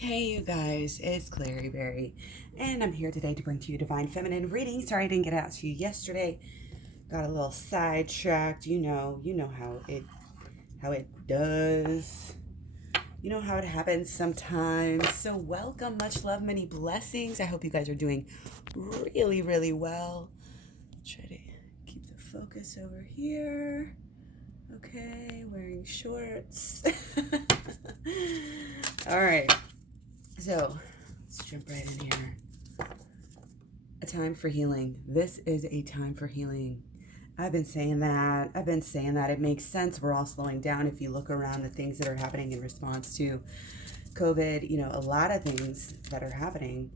Hey you guys, it's Clary Berry, and I'm here today to bring to you Divine Feminine reading. Sorry I didn't get it out to you yesterday. Got a little sidetracked. You know how it does. You know how it happens sometimes. So welcome, much love, many blessings. I hope you guys are doing really, really well. Try to keep the focus over here. Okay, wearing shorts. All right. So let's jump right in here. A time for healing. This is a time for healing. I've been saying that. It makes sense. We're all slowing down. If you look around the things that are happening in response to COVID, a lot of things that are happening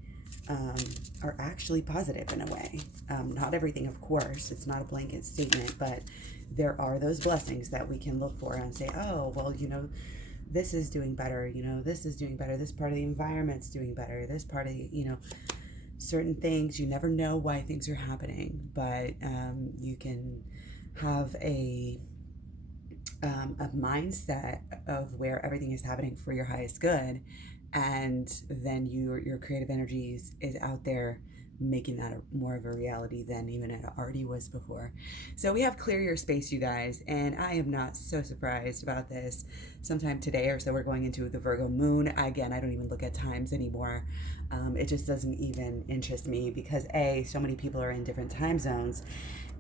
are actually positive in a way. Not everything, of course. It's not a blanket statement, but there are those blessings that we can look for and say, oh, well, this is doing better, this is doing better, this part of the environment's doing better, this part of the, certain things. You never know why things are happening, but you can have a mindset of where everything is happening for your highest good, and then your creative energies is out there making that more of a reality than even it already was before. So we have clear your space, you guys, and I am not so surprised about this. Sometime today or so we're going into the Virgo moon. Again, I don't even look at times anymore. It just doesn't even interest me because A, so many people are in different time zones,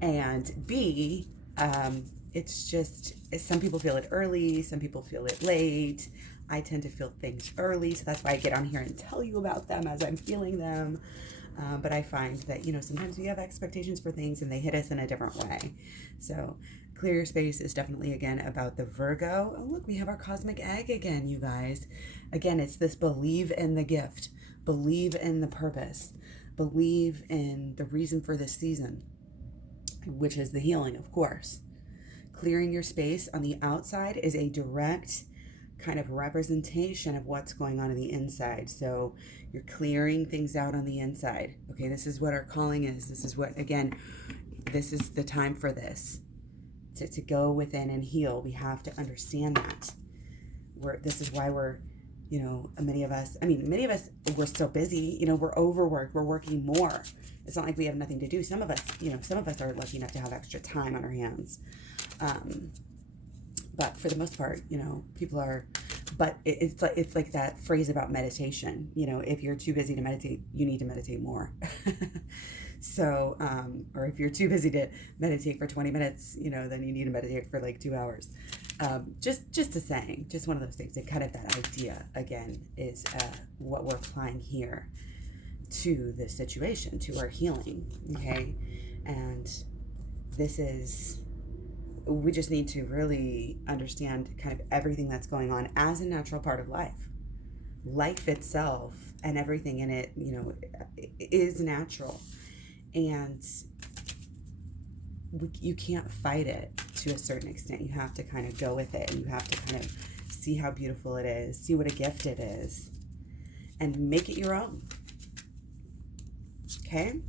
and B, it's just, some people feel it early, some people feel it late. I tend to feel things early, so that's why I get on here and tell you about them as I'm feeling them. But I find that, sometimes we have expectations for things and they hit us in a different way. So clear your space is definitely, again, about the Virgo. Oh, look, we have our cosmic egg again, you guys. Again, it's this believe in the gift, believe in the purpose, believe in the reason for this season, which is the healing, of course. Clearing your space on the outside is a direct kind of representation of what's going on the inside. So you're clearing things out on the inside. Okay, this is what our calling is. This is what, again, this is the time for this. To go within and heal. We have to understand that. This is why we're, many of us, we're so busy, we're overworked, we're working more. It's not like we have nothing to do. Some of us are lucky enough to have extra time on our hands. But for the most part, people are, but it's like that phrase about meditation. If you're too busy to meditate, you need to meditate more. So, or if you're too busy to meditate for 20 minutes, then you need to meditate for like 2 hours. Just a saying, just one of those things. And kind of that idea, again, is what we're applying here to this situation, to our healing, okay? And we just need to really understand kind of everything that's going on as a natural part of life. Life itself and everything in it, is natural. And you can't fight it to a certain extent. You have to kind of go with it, and you have to kind of see how beautiful it is, see what a gift it is, and make it your own. Okay?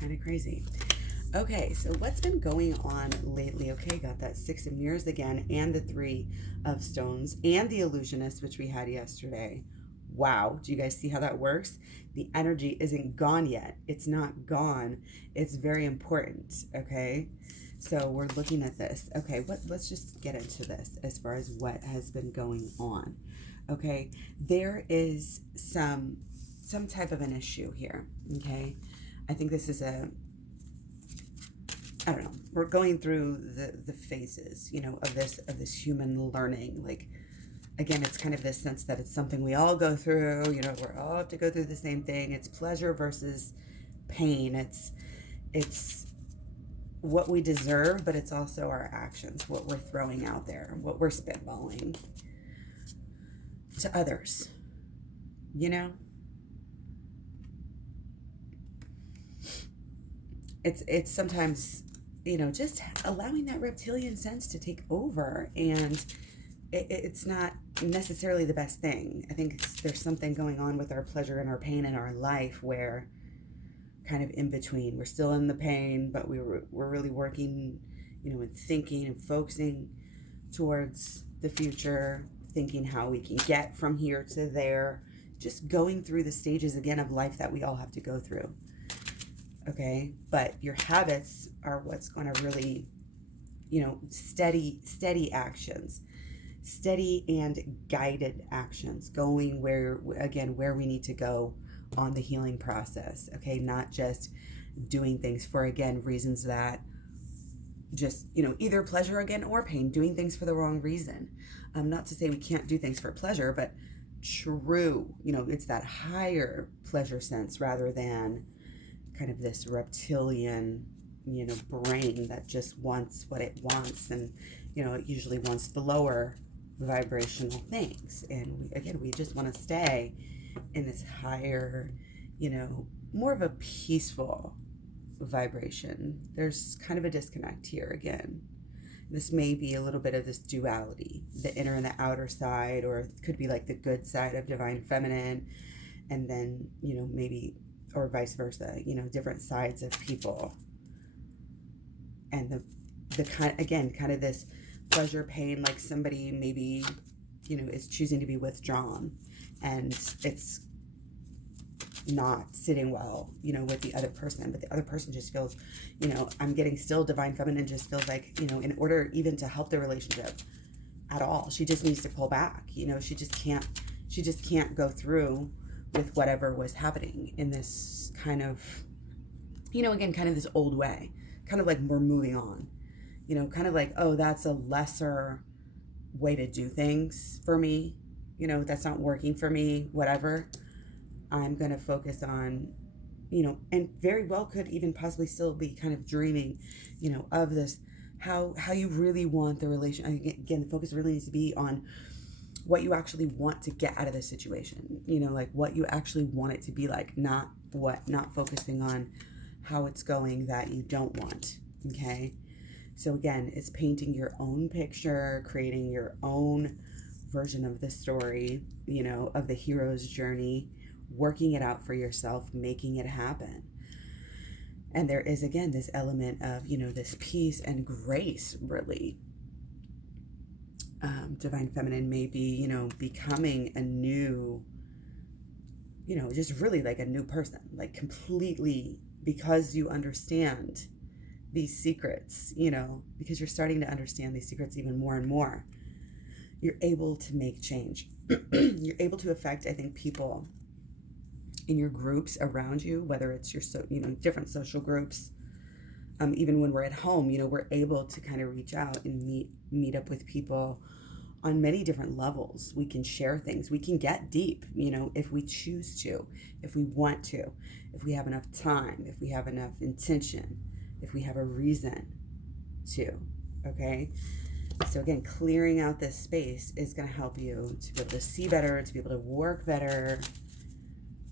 Kind of crazy. Okay, so what's been going on lately? Okay, got that 6 of Mirrors again, and the 3 of Stones, and the Illusionist, which we had yesterday. Wow, do you guys see how that works? The energy isn't gone yet. It's not gone. It's very important, okay? So we're looking at this. Okay, let's just get into this as far as what has been going on. Okay, there is some type of an issue here, okay? I think this is I don't know, we're going through the phases, of this human learning. Like, again, it's kind of this sense that it's something we all go through, we're all have to go through the same thing. It's pleasure versus pain. It's what we deserve, but it's also our actions, what we're throwing out there, what we're spitballing to others, It's sometimes, just allowing that reptilian sense to take over, and it's not necessarily the best thing. I think there's something going on with our pleasure and our pain in our life where kind of in between. We're still in the pain, but we're really working, and thinking and focusing towards the future, thinking how we can get from here to there, just going through the stages again of life that we all have to go through. Okay, but your habits are what's going to really, steady actions, steady and guided actions, going where we need to go on the healing process. Okay, not just doing things for, again, reasons that just, either pleasure again or pain, doing things for the wrong reason. Not to say we can't do things for pleasure, but true, it's that higher pleasure sense rather than kind of this reptilian, brain that just wants what it wants. And, it usually wants the lower vibrational things. And we just want to stay in this higher, more of a peaceful vibration. There's kind of a disconnect here again. This may be a little bit of this duality, the inner and the outer side, or it could be like the good side of divine feminine, and then, maybe, or vice versa, different sides of people. And the kind of this pleasure pain, like somebody maybe, is choosing to be withdrawn, and it's not sitting well, with the other person, but the other person just feels, I'm getting still divine feminine, just feels like, in order even to help the relationship at all, she just needs to pull back. She just can't go through with whatever was happening in this kind of, again, kind of this old way, kind of like we're moving on, kind of like, oh, that's a lesser way to do things for me, that's not working for me, whatever. I'm going to focus on, and very well could even possibly still be kind of dreaming, of this, how you really want the relation. Again, the focus really needs to be on what you actually want to get out of the situation, like what you actually want it to be like, not focusing on how it's going that you don't want. Okay. So again, it's painting your own picture, creating your own version of the story, of the hero's journey, working it out for yourself, making it happen. And there is, again, this element of, this peace and grace, really. Divine feminine may be, becoming a new, just really like a new person, like completely, because you understand these secrets, because you're starting to understand these secrets even more and more. You're able to make change. You're able to affect, I think, people in your groups around you, whether it's your, different social groups. Even when we're at home, we're able to kind of reach out and meet up with people on many different levels. We can share things. We can get deep, if we choose to, if we want to, if we have enough time, if we have enough intention, if we have a reason to, okay? So again, clearing out this space is going to help you to be able to see better, to be able to work better.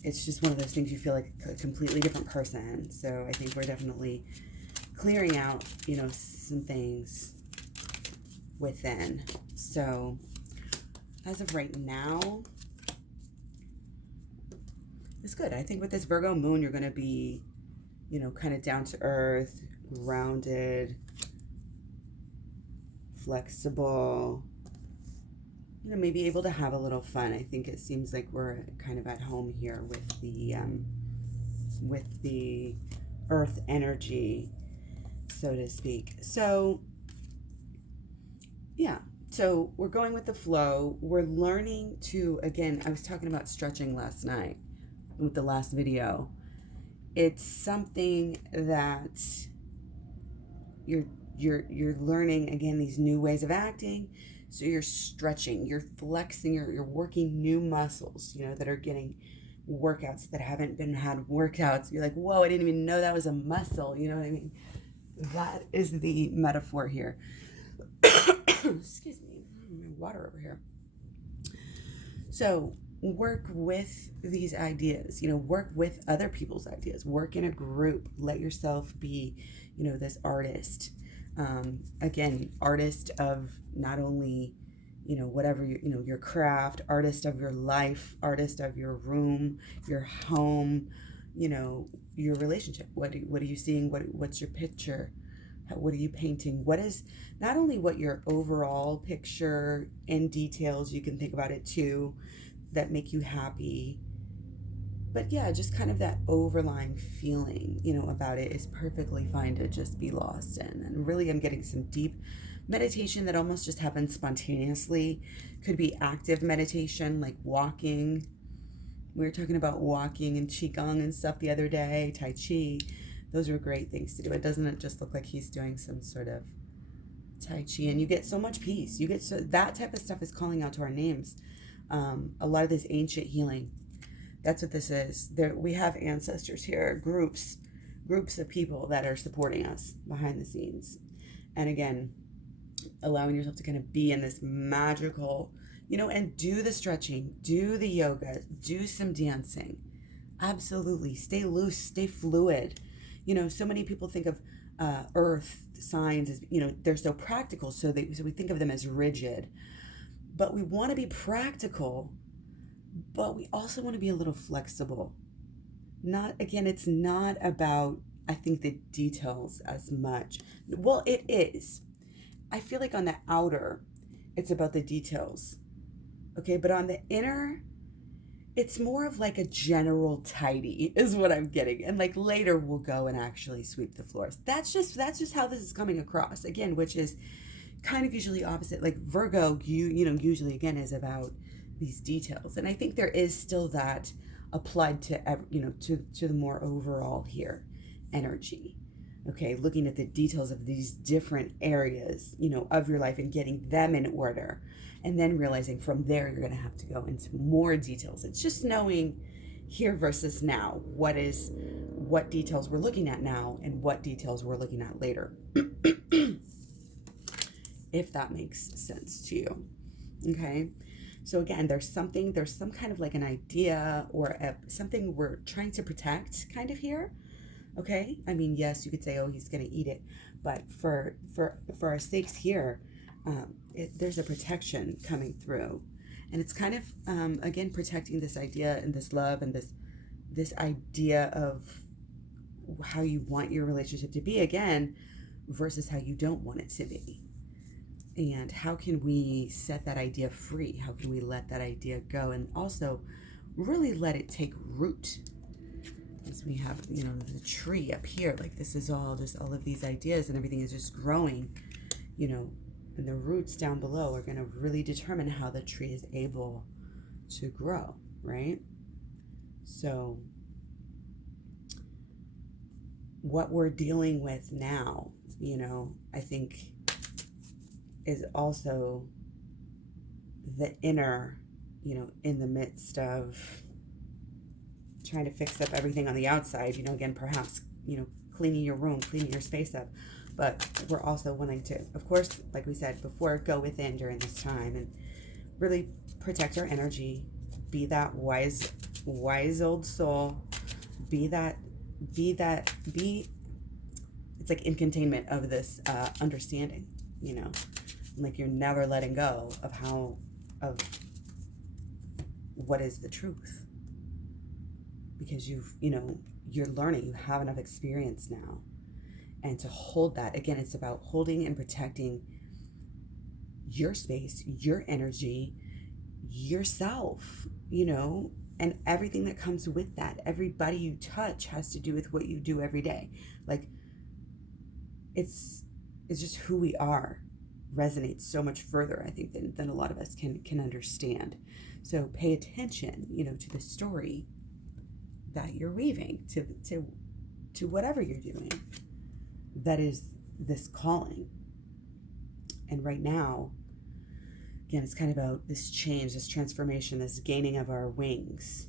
It's just one of those things you feel like a completely different person. So I think we're definitely clearing out, some things within. So as of right now, it's good. I think with this Virgo moon, you're going to be, kind of down to earth, grounded, flexible, maybe able to have a little fun. I think it seems like we're kind of at home here with the earth energy, so to speak. So yeah, so we're going with the flow. We're learning to, again, I was talking about stretching last night with the last video. It's something that you're learning, again, these new ways of acting. So you're stretching, you're flexing, you're working new muscles, that are getting workouts that haven't been had workouts. You're like, whoa, I didn't even know that was a muscle. You know what I mean? That is the metaphor here. Excuse me, water over here. So work with these ideas, work with other people's ideas, work in a group, let yourself be, this artist. Again, artist of not only, whatever, your craft, artist of your life, artist of your room, your home, your relationship. What are you seeing? What's your picture? What are you painting? What is not only what your overall picture and details, you can think about it too, that make you happy, but yeah, just kind of that overlying feeling, about it is perfectly fine to just be lost in. And really, I'm getting some deep meditation that almost just happens spontaneously. Could be active meditation, like walking. We were talking about walking and qigong and stuff the other day, tai chi. Those are great things to do. It doesn't just look like he's doing some sort of tai chi, and you get so much peace. You get that type of stuff is calling out to our names. A lot of this ancient healing. That's what this is. We have ancestors here, groups of people that are supporting us behind the scenes. And again, allowing yourself to kind of be in this magical, and do the stretching, do the yoga, do some dancing. Absolutely. Stay loose, stay fluid. So many people think of earth signs as, they're so practical. So we think of them as rigid. But we want to be practical, but we also want to be a little flexible. It's not about, I think, the details as much. Well, it is. I feel like on the outer, it's about the details. Okay, but on the inner, it's more of like a general tidy is what I'm getting. And like later we'll go and actually sweep the floors. That's just how this is coming across. Again, which is kind of usually opposite. Like Virgo, usually again is about these details. And I think there is still that applied to, to the more overall here energy. Okay, looking at the details of these different areas, of your life and getting them in order. And then realizing from there, you're going to have to go into more details. It's just knowing here versus now. What details we're looking at now and what details we're looking at later. If that makes sense to you. Okay. So again, there's some kind of like an idea or something we're trying to protect kind of here. Okay. I mean, yes, you could say, oh, he's going to eat it. But for our sakes here, there's a protection coming through. And it's kind of, again, protecting this idea and this love and this idea of how you want your relationship to be, again, versus how you don't want it to be. And how can we set that idea free? How can we let that idea go? And also really let it take root. As we have, the tree up here, like this is all of these ideas and everything is just growing, and the roots down below are going to really determine how the tree is able to grow, right? So what we're dealing with now, I think is also the inner, in the midst of trying to fix up everything on the outside, again, perhaps, cleaning your room, cleaning your space up. But we're also wanting to, of course, like we said before, go within during this time and really protect our energy, be that wise old soul, it's like in containment of this understanding, like you're never letting go of what is the truth. Because you're learning, you have enough experience now. And to hold that, again, it's about holding and protecting your space, your energy, yourself, and everything that comes with that. Everybody you touch has to do with what you do every day. Like, it's just who we are resonates so much further, I think, than a lot of us can understand. So pay attention, to the story that you're weaving, to whatever you're doing. That is this calling. And right now, again, it's kind of about this change, this transformation, this gaining of our wings.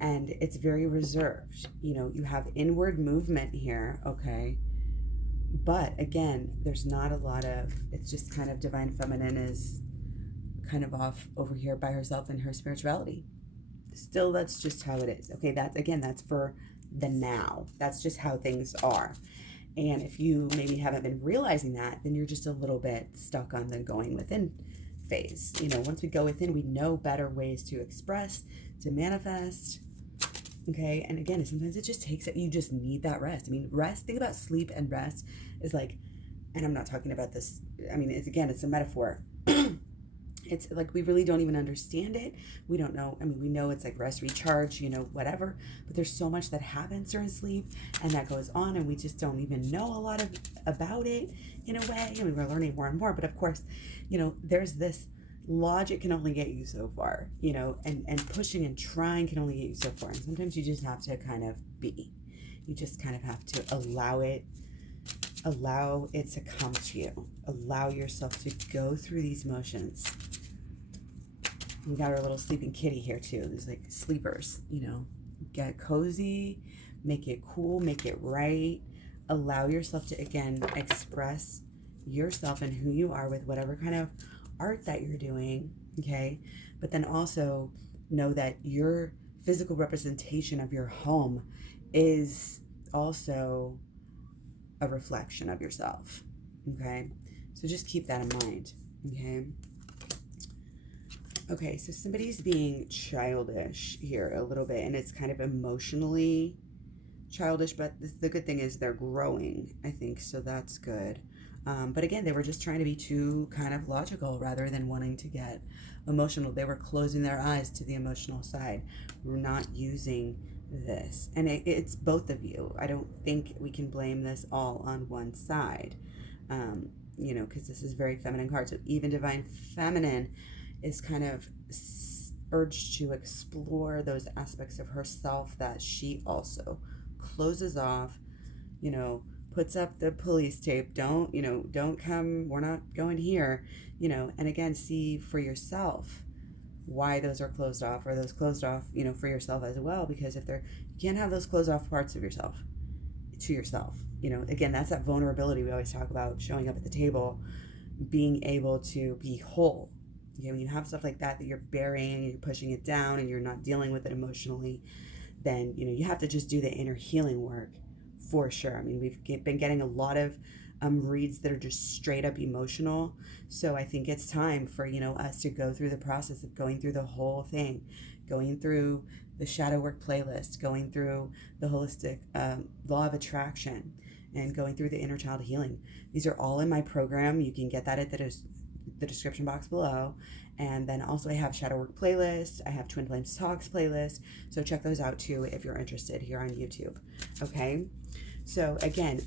And it's very reserved. You have inward movement here, okay? But again, there's not a lot of, it's just kind of divine feminine is kind of off over here by herself in her spirituality. Still, that's just how it is. Okay, that's for the now. That's just how things are. And if you maybe haven't been realizing that, then you're just a little bit stuck on the going within phase. Once we go within, we know better ways to express, to manifest. Okay, and again, sometimes it just takes it. You just need that rest. I mean, rest, think about sleep and rest is like And I'm not talking about this, I mean, it's a metaphor. It's like we really don't even understand it. We don't know. I mean, we know it's like rest, recharge, whatever. But there's so much that happens during sleep and that goes on, and we just don't even know a lot about it in a way. I mean, we're learning more and more. But of course, there's this logic can only get you so far, and pushing and trying can only get you so far. And sometimes you just have to kind of be. You just kind of have to allow it to come to you. Allow yourself to go through these motions. We got our little sleeping kitty here too. There's like sleepers, get cozy, make it cool, make it right. Allow yourself to, again, express yourself and who you are with whatever kind of art that you're doing, okay? But then also know that your physical representation of your home is also a reflection of yourself, okay? So just keep that in mind, okay? Okay, so somebody's being childish here a little bit, and it's kind of emotionally childish, but the good thing is they're growing, I think, so that's good. But again, they were just trying to be too kind of logical rather than wanting to get emotional. They were closing their eyes to the emotional side. We're not using this. And it's both of you. I don't think we can blame this all on one side, because this is very feminine card. So even Divine Feminine is kind of urged to explore those aspects of herself that she also closes off, puts up the police tape. Don't come, we're not going here, and again, see for yourself why those are closed off, or those closed off, for yourself as well, because you can't have those closed off parts of yourself to yourself, again, that's that vulnerability we always talk about, showing up at the table, being able to be whole. Okay, when you have stuff like that you're burying and you're pushing it down and you're not dealing with it emotionally, then you have to just do the inner healing work for sure. I mean, we've been getting a lot of reads that are just straight up emotional, so I think it's time for us to go through the process of going through the whole thing, going through the shadow work playlist, going through the holistic law of attraction, and going through the inner child healing. These are all in my program. You can get that at the description box below. And then also I have shadow work playlist, I have Twin Flames Talks playlist, so check those out too if you're interested here on YouTube. Okay, so again,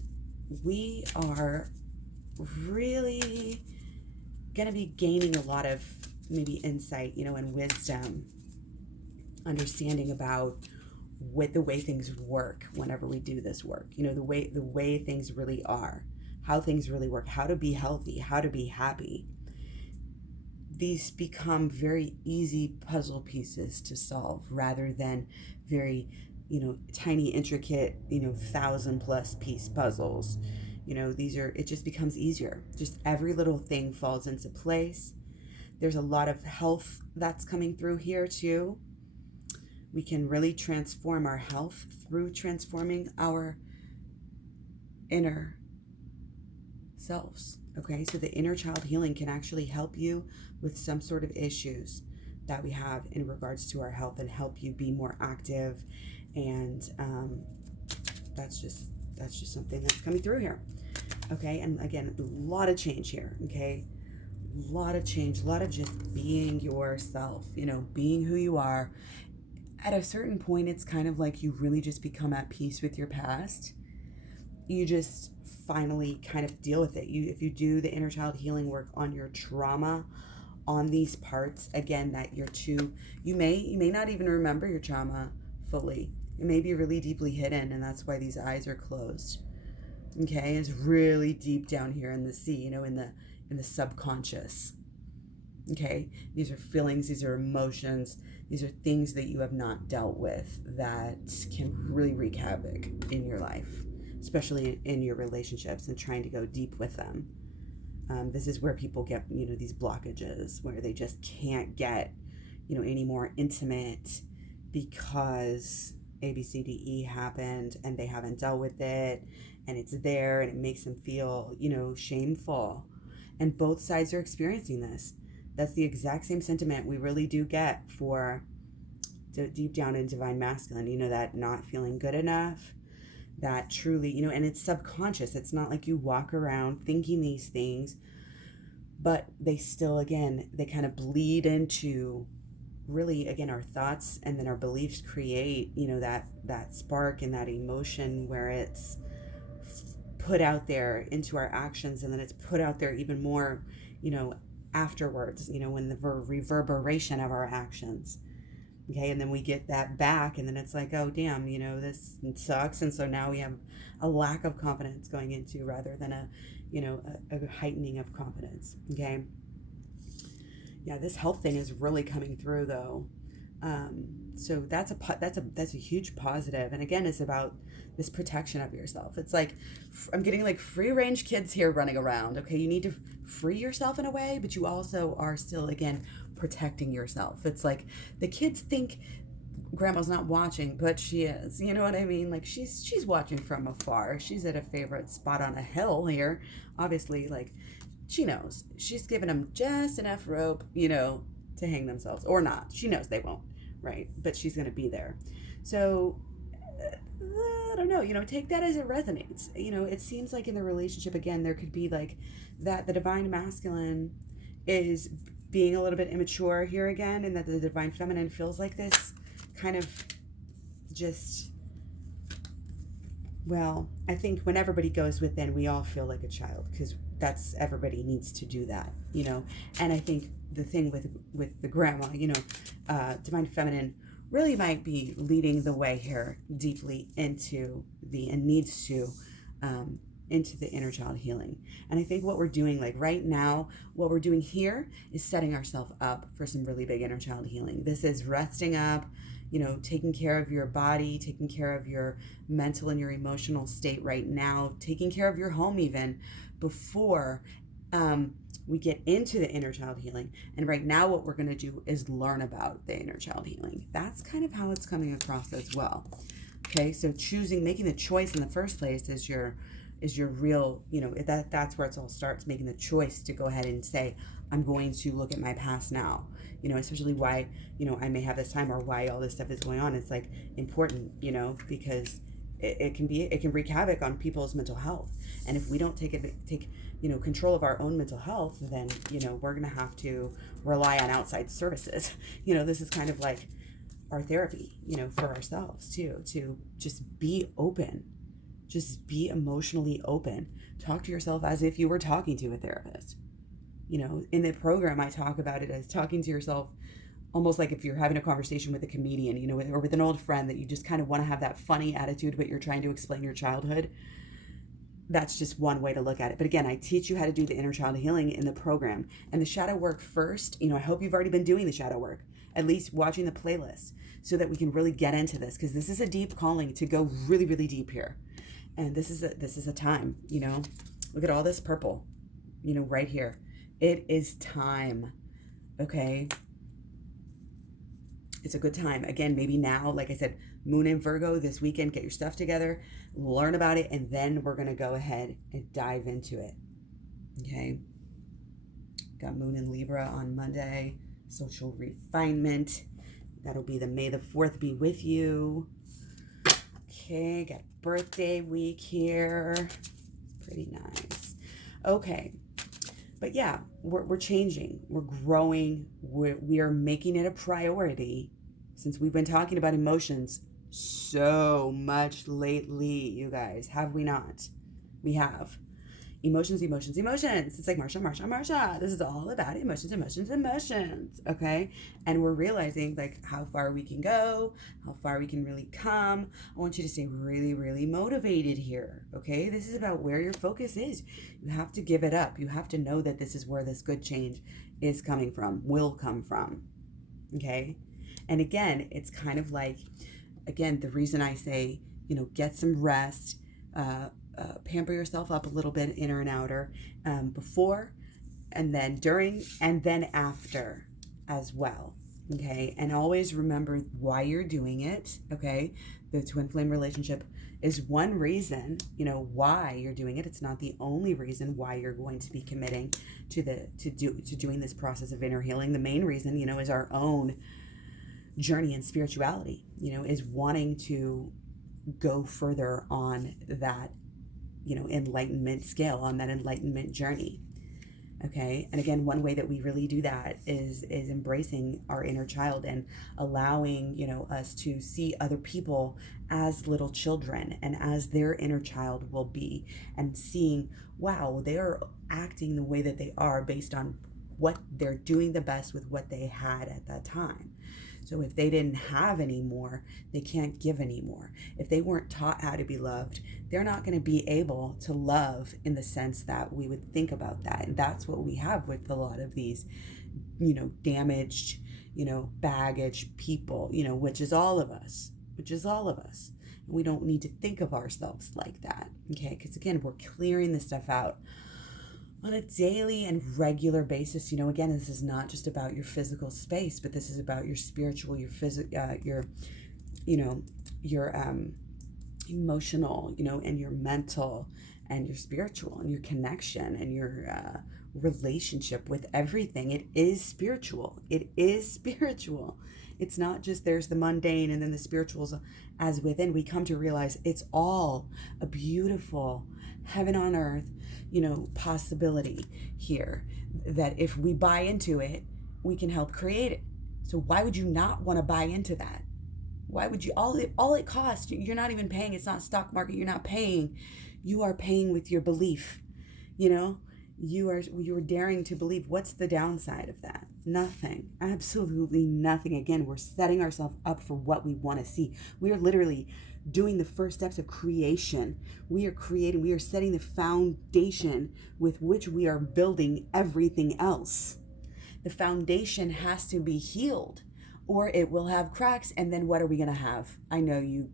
we are really gonna be gaining a lot of maybe insight, and wisdom, understanding about with the way things work whenever we do this work, the way things really are, how things really work, how to be healthy, how to be happy. These become very easy puzzle pieces to solve rather than very, tiny, intricate, 1,000+ piece puzzles. It just becomes easier. Just every little thing falls into place. There's a lot of health that's coming through here too. We can really transform our health through transforming our inner selves. Okay, so the inner child healing can actually help you with some sort of issues that we have in regards to our health and help you be more active. And that's just something that's coming through here. Okay, and again, a lot of change here. Okay, a lot of change, a lot of just being yourself, being who you are. At a certain point, it's kind of like you really just become at peace with your past. You just finally kind of deal with it. If you do the inner child healing work on your trauma, on these parts, again, that you may not even remember your trauma fully. It may be really deeply hidden, and that's why these eyes are closed. Okay, it's really deep down here in the sea, in the subconscious. Okay, these are feelings, these are emotions, these are things that you have not dealt with that can really wreak havoc in your life, especially in your relationships and trying to go deep with them. This is where people get, these blockages where they just can't get, any more intimate because A, B, C, D, E happened and they haven't dealt with it, and it's there and it makes them feel, shameful. And both sides are experiencing this. That's the exact same sentiment we really do get for deep down in divine masculine, that not feeling good enough, that truly, and it's subconscious. It's not like you walk around thinking these things, but they still, again, they kind of bleed into really, again, our thoughts, and then our beliefs create, that spark and that emotion where it's put out there into our actions, and then it's put out there even more, afterwards, when the reverberation of our actions. Okay, and then we get that back, and then it's like, oh damn, this sucks, and so now we have a lack of confidence going into, rather than a heightening of confidence. Okay, yeah, this health thing is really coming through though. So that's a huge positive, and again, it's about this protection of yourself. It's like I'm getting like free range kids here running around. Okay, you need to free yourself in a way, but you also are still, again, protecting yourself. It's like the kids think grandma's not watching, but she is. You know what I mean? Like she's watching from afar. She's at a favorite spot on a hill here. Obviously, like she knows. She's given them just enough rope, to hang themselves, or not. She knows they won't, right? But she's going to be there. So I don't know, take that as it resonates. It seems like in the relationship, again, there could be like that the divine masculine is being a little bit immature here again, and that the divine feminine feels like this kind of just, well, I think when everybody goes within, we all feel like a child, because everybody needs to do that, and I think the thing with the grandma, divine feminine really might be leading the way here deeply into into the inner child healing. And I think what we're doing, like right now, what we're doing here is setting ourselves up for some really big inner child healing. This is resting up, taking care of your body, taking care of your mental and your emotional state right now, taking care of your home even before we get into the inner child healing. And right now what we're going to do is learn about the inner child healing. That's kind of how it's coming across as well. Okay, so making the choice in the first place is your real, that's where it all starts, making the choice to go ahead and say, I'm going to look at my past now, especially why, I may have this time, or why all this stuff is going on. It's like important, because it can wreak havoc on people's mental health. And if we don't take control of our own mental health, then, we're going to have to rely on outside services. This is kind of like our therapy, for ourselves too, to just be open, just be emotionally open. Talk to yourself as if you were talking to a therapist. In the program, I talk about it as talking to yourself almost like if you're having a conversation with a comedian, or with an old friend that you just kind of want to have that funny attitude, but you're trying to explain your childhood. That's just one way to look at it. But again, I teach you how to do the inner child healing in the program. And the shadow work first, I hope you've already been doing the shadow work, at least watching the playlist, so that we can really get into this, because this is a deep calling to go really, really deep here. And this is a time, look at all this purple, right here. It is time, okay? It's a good time. Again, maybe now, like I said, Moon in Virgo this weekend, get your stuff together, learn about it, and then we're going to go ahead and dive into it, okay? Got Moon in Libra on Monday, social refinement. That'll be the May the 4th be with you. Okay, got birthday week here. Pretty nice. Okay. But yeah, we're changing. We're growing. We are making it a priority, since we've been talking about emotions so much lately, you guys. Have we not? We have. Emotions. It's like Marsha. This is all about emotions. Okay? And we're realizing like how far we can go, how far we can really come. I want you to stay really, really motivated here. Okay? This is about where your focus is. You have to give it up. You have to know that this is where this good change is coming from, will come from. Okay? And again, it's kind of like, the reason I say, get some rest, pamper yourself up a little bit, inner and outer, before, and then during, and then after as well. Okay. And always remember why you're doing it. Okay. The twin flame relationship is one reason, why you're doing it. It's not the only reason why you're going to be committing to doing this process of inner healing. The main reason, is our own journey in spirituality, is wanting to go further on that, enlightenment scale, on that enlightenment journey. Okay. And again, one way that we really do that is embracing our inner child and allowing, us to see other people as little children and as their inner child will be, and seeing, wow, they're acting the way that they are based on what they're doing the best with what they had at that time. So if they didn't have any more, they can't give any more. If they weren't taught how to be loved, they're not going to be able to love in the sense that we would think about that. And that's what we have with a lot of these, damaged, baggage people, which is all of us. And we don't need to think of ourselves like that. Okay. Because again, we're clearing this stuff out on a daily and regular basis. Again, this is not just about your physical space, but this is about your spiritual, your physical, your emotional, and your mental, and your spiritual, and your connection, and your relationship with everything. It is spiritual. It's not just there's the mundane and then the spirituals as within. We come to realize it's all a beautiful heaven on earth, possibility here, that if we buy into it, we can help create it. So why would you not want to buy into that? Why would you? All it costs, you're not even paying. It's not stock market. You're not paying. You are paying with your belief. You are daring to believe. What's the downside of that? Nothing. Absolutely nothing. Again, we're setting ourselves up for what we want to see. We are literally doing the first steps of creation. We are setting the foundation with which we are building everything else. The foundation has to be healed, or it will have cracks. And then what are we going to have? I know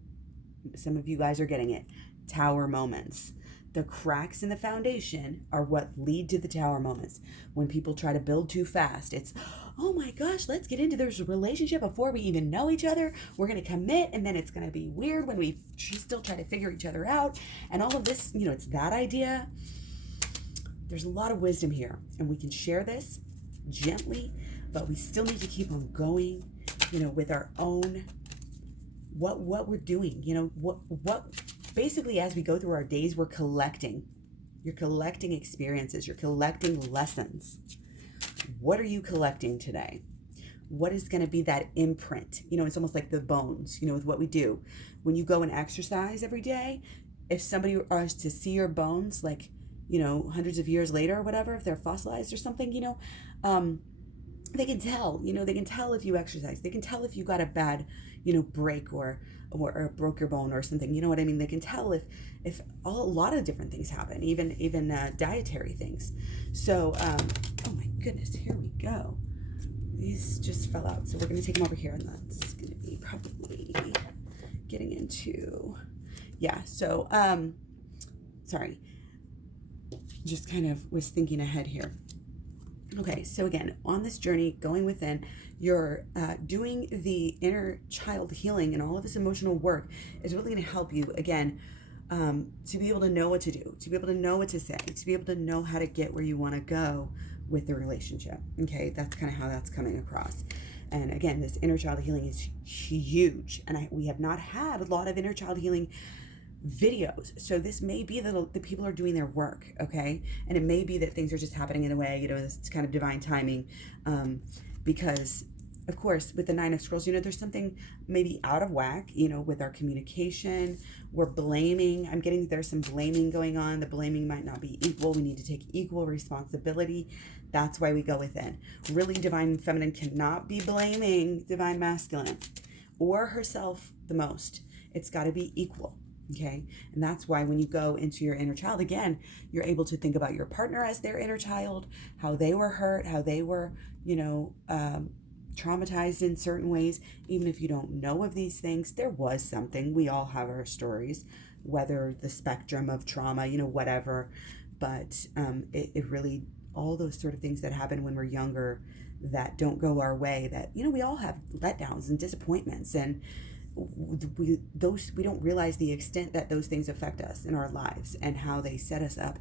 some of you guys are getting it. Tower moments. The cracks in the foundation are what lead to the tower moments. When people try to build too fast, it's, oh my gosh, let's get into this relationship before we even know each other. We're going to commit, and then it's going to be weird when we still try to figure each other out. And all of this, it's that idea. There's a lot of wisdom here, and we can share this gently, but we still need to keep on going, with our own, what we're doing, what basically, as we go through our days, we're collecting. You're collecting experiences. You're collecting lessons. What are you collecting today? What is going to be that imprint? It's almost like the bones, with what we do. When you go and exercise every day, if somebody was to see your bones, like, hundreds of years later or whatever, if they're fossilized or something, they can tell, they can tell if you exercise. They can tell if you got a bad, break or broke your bone or something. You know what I mean? They can tell if a lot of different things happen, even dietary things. So, oh my goodness, here we go. These just fell out. So we're going to take them over here, and that's going to be probably getting into, so, sorry. Just kind of was thinking ahead here. Okay, so again, on this journey, going within, you're doing the inner child healing, and all of this emotional work is really going to help you, again, to be able to know what to do, to be able to know what to say, to be able to know how to get where you want to go with the relationship. Okay, that's kind of how that's coming across. And again, this inner child healing is huge, and we have not had a lot of inner child healing videos. So this may be that the people are doing their work, okay? And it may be that things are just happening in a way, this kind of divine timing, because of course, with the Nine of Scrolls, there's something maybe out of whack, with our communication. We're blaming. I'm getting there's some blaming going on. The blaming might not be equal. We need to take equal responsibility. That's why we go within. Really, divine feminine cannot be blaming divine masculine or herself the most. It's got to be equal. Okay. And that's why when you go into your inner child, again, you're able to think about your partner as their inner child, how they were hurt, how they were, traumatized in certain ways. Even if you don't know of these things, there was something. We all have our stories, whether the spectrum of trauma, whatever. But it really, all those sort of things that happen when we're younger that don't go our way, that, we all have letdowns and disappointments, and we don't realize the extent that those things affect us in our lives and how they set us up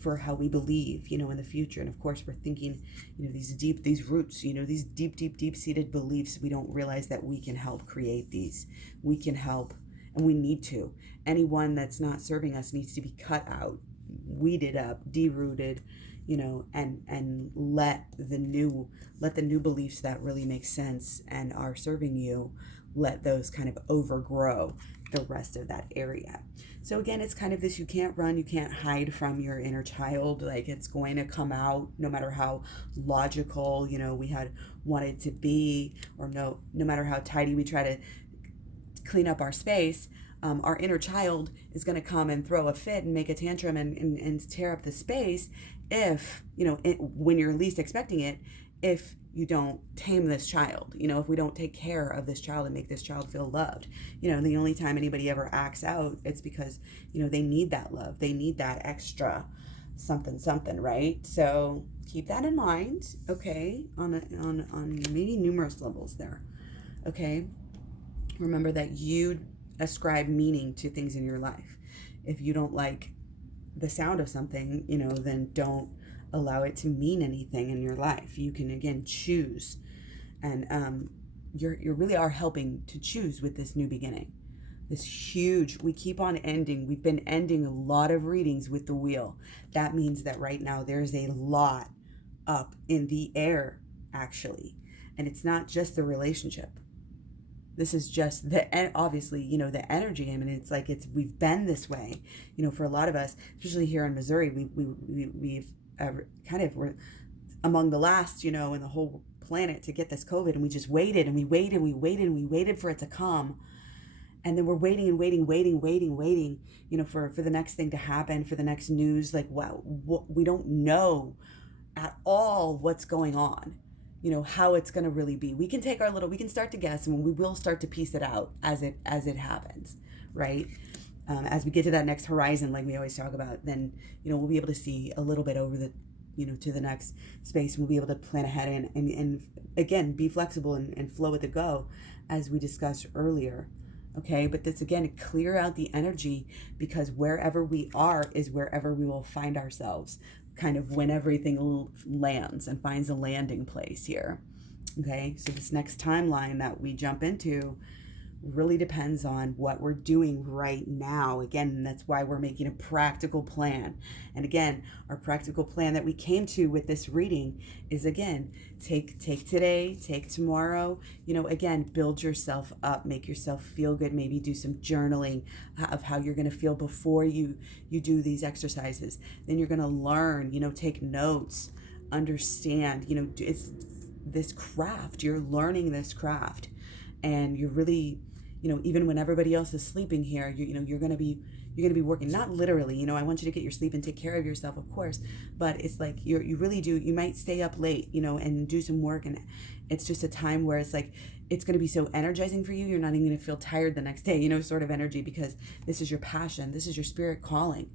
for how we believe, in the future. And of course, we're thinking, these roots, these deep seated beliefs. We don't realize that we can help create these. We can help and we need to. Anyone that's not serving us needs to be cut out, weeded up, derooted, and let the new beliefs that really make sense and are serving you, let those kind of overgrow the rest of that area. So again, it's kind of this, you can't run, you can't hide from your inner child. Like, it's going to come out no matter how logical, we had wanted to be, or no matter how tidy we try to clean up our space. Our inner child is going to come and throw a fit and make a tantrum and tear up the space if, when you're least expecting it, if you don't tame this child, if we don't take care of this child and make this child feel loved. The only time anybody ever acts out, it's because, they need that love. They need that extra something, right? So keep that in mind, okay, on maybe numerous levels there, okay? Remember that you ascribe meaning to things in your life. If you don't like the sound of something, then don't allow it to mean anything in your life. You can, again, choose. And you really are helping to choose with this new beginning. This huge, we keep on ending. We've been ending a lot of readings with the wheel. That means that right now there's a lot up in the air, actually. And it's not just the relationship. This is just obviously, the energy. I mean, it's like we've been this way, for a lot of us, especially here in Missouri. We've we're among the last, in the whole planet to get this COVID, and we just waited and we waited and we waited and we waited for it to come, and then we're waiting and waiting, for the next thing to happen, for the next news. Like, wow, we don't know at all what's going on. How it's going to really be. We can take we can start to guess, and we will start to piece it out as it happens, right? As we get to that next horizon, like we always talk about, then, we'll be able to see a little bit over the, to the next space. We'll be able to plan ahead and again, be flexible and flow with the go, as we discussed earlier. Okay, but this, again, clear out the energy, because wherever we are is wherever we will find ourselves, kind of when everything lands and finds a landing place here. Okay, so this next timeline that we jump into really depends on what we're doing right now. Again, that's why we're making a practical plan. And again, our practical plan that we came to with this reading is, again, take today, take tomorrow, again, build yourself up, make yourself feel good, maybe do some journaling of how you're going to feel before you do these exercises. Then you're going to learn, take notes, understand, it's this craft, you're learning this craft, and you're really, even when everybody else is sleeping here, you're going to be working, not literally, I want you to get your sleep and take care of yourself, of course, but it's like you really do, you might stay up late, and do some work, and it's just a time where it's like, it's going to be so energizing for you, you're not even going to feel tired the next day, sort of energy, because this is your passion, this is your spirit calling,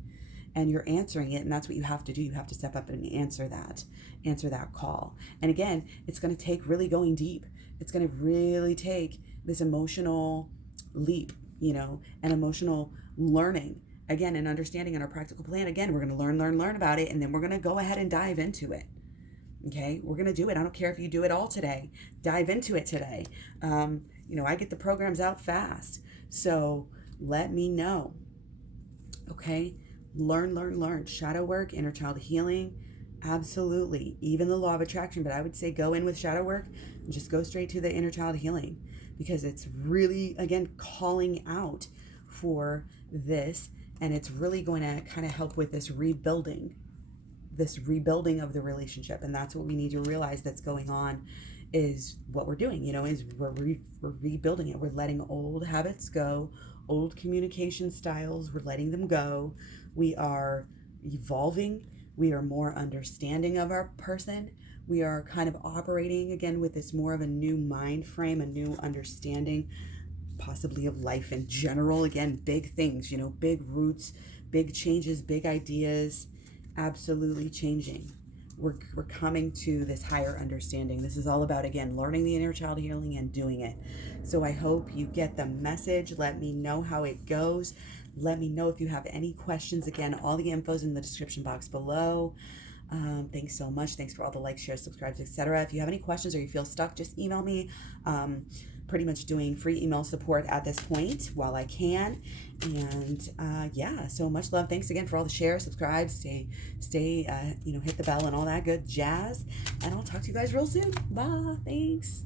and you're answering it, and that's what you have to do. You have to step up and answer that call. And again, it's going to take really going deep. It's going to really take this emotional leap, and emotional learning, again, and understanding in our practical plan. Again, we're going to learn about it, and then we're going to go ahead and dive into it. Okay, we're going to do it. I don't care if you do it all today. Dive into it today. I get the programs out fast, so let me know. Okay, learn. Shadow work, inner child healing, absolutely. Even the law of attraction, but I would say go in with shadow work and just go straight to the inner child healing, because it's really, again, calling out for this, and it's really going to kind of help with this rebuilding of the relationship. And that's what we need to realize that's going on, is what we're doing, is we're rebuilding it. We're letting old habits go, old communication styles, we're letting them go. We are evolving. We are more understanding of our person. We are kind of operating, again, with this more of a new mind frame, a new understanding, possibly of life in general. Again, big things, big roots, big changes, big ideas, absolutely changing. We're coming to this higher understanding. This is all about, again, learning the inner child healing and doing it. So I hope you get the message. Let me know how it goes. Let me know if you have any questions. Again, all the info's in the description box below. Thanks so much. Thanks for all the likes, shares, subscribes, etc. If you have any questions or you feel stuck, just email me. pretty much doing free email support at this point while I can. And yeah, so much love. Thanks again for all the shares, subscribe, stay, hit the bell and all that good jazz. And I'll talk to you guys real soon. Bye. Thanks.